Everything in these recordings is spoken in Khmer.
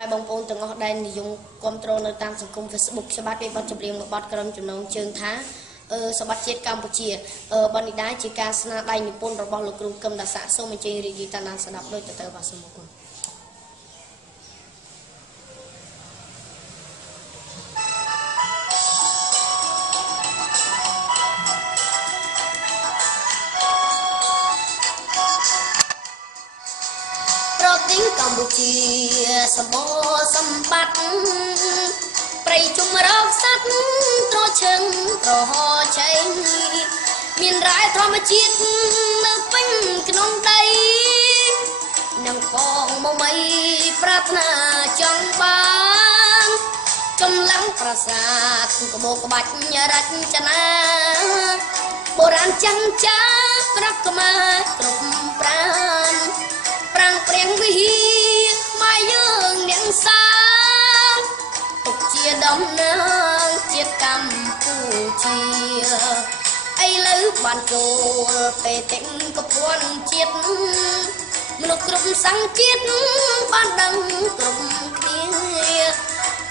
Hai bong bóng từng ngõ đen thì dùng controlនៅតាមសង្គម Facebook ច្បាប់ពីបទចម្រៀងរបស់ក្រុមចំណងជើងថាសម្បត្តិជាតិកម្ពុជាបណ្ឌិតដែរជាការស្នាដៃនិពន្ធរបស់លោកគ្រូកឹមដាសាសូមអញ្ជើញរីករាយតាមដានស្ដាប់ដោយទៅបាទសូមអរគុណកម្ពុជាសម្បូរសម្បត្តិព្រៃជុំរកសត្វត្រឈឹងប្រហោឆេងមានរ៉ែធម្មជាតិនៅពេញក្នុងដីនឹងកងមមីប្រាថ្នាចង់បានចម្លងប្រាសាទក្បូរក្បាច់រចនាបុរាណចាំងចាក្រាប់ក្មាគ្រប់ប្រាណប្រាំងព្រៀងវិហារមកយើងនាងសាទុកជាដំណើរជាតិកម្ពុជាឥឡូវបានចូលពេលទាំងកពួនជាតិមនុស្សគ្រប់សង្ឃជាតិបានដឹងគ្រប់គ្នា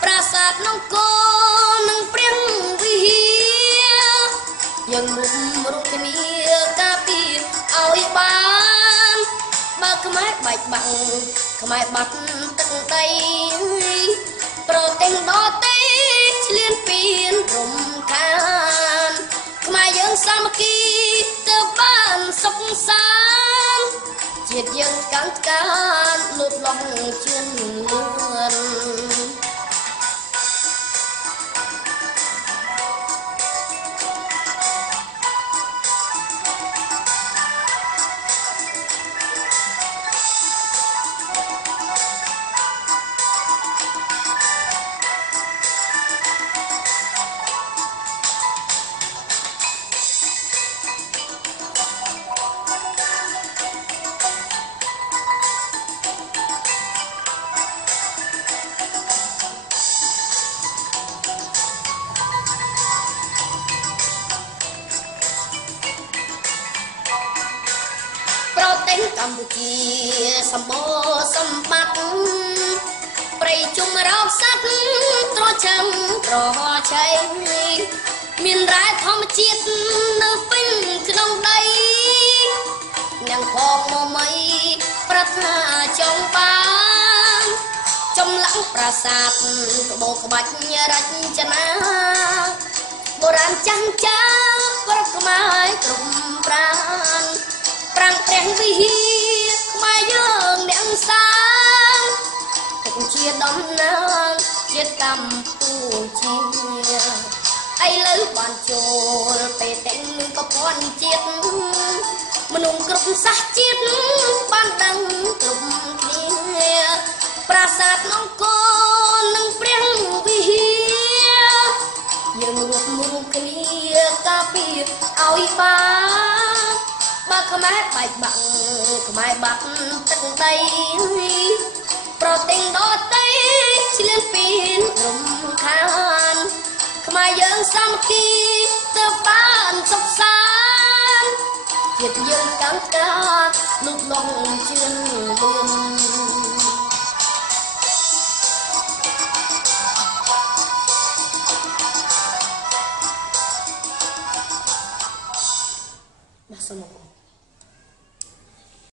ប្រាសាទនគរនិងព្រៀងវិហារយើងមុំរួមគ្នាការពារឲ្យបានបើខ្មែរបែកបាក់ខ្មែរបាត់ទឹកដីប្រទេសដទៃឆ្លៀនពៀនរំខានខ្មែរយើងសាមគ្គីទៅបានសុខសាន្តជាតិយើងកាន់កានលូតលាស់ជឿនលឿនកម្ពុជាសម្បូរសម្បត្តិព្រៃជុំរកសត្វត្រឈឹងប្រហោឆេងមានរ៉ែធម្មជាតិនៅពេញក្នុងដីនឹងផងមមីប្រាថ្នាចង់បានចម្លាក់ប្រាសាទក្បូរក្បាច់រចនាបុរាណចាំងចាគ្រប់ខ្មែរគ្រប់ប្រាណប្រាំងព្រះវិហារខ្មែរយើងនាងសាទុកជាដំណើរជាតិកម្ពុជាឥឡូវបានចូលពេលទាំងកពួនជាតិមនុស្សគ្រប់សាសជាតិបានដឹងគ្រប់គ្នាប្រាសាទអង្គរនិងព្រះវិហារយើងរួមគ្នាការពារឲ្យបានបើខ្មែរបែកបាក់ខ្មែរបាត់ទឹកដីប្រទេសដទៃឆ្លៀនពៀនរំខានខ្មែរយើងសាមគ្គីទៅបានសុខសាន្តជាតិយើងកាន់កាលលូតលាស់ជឿនលឿន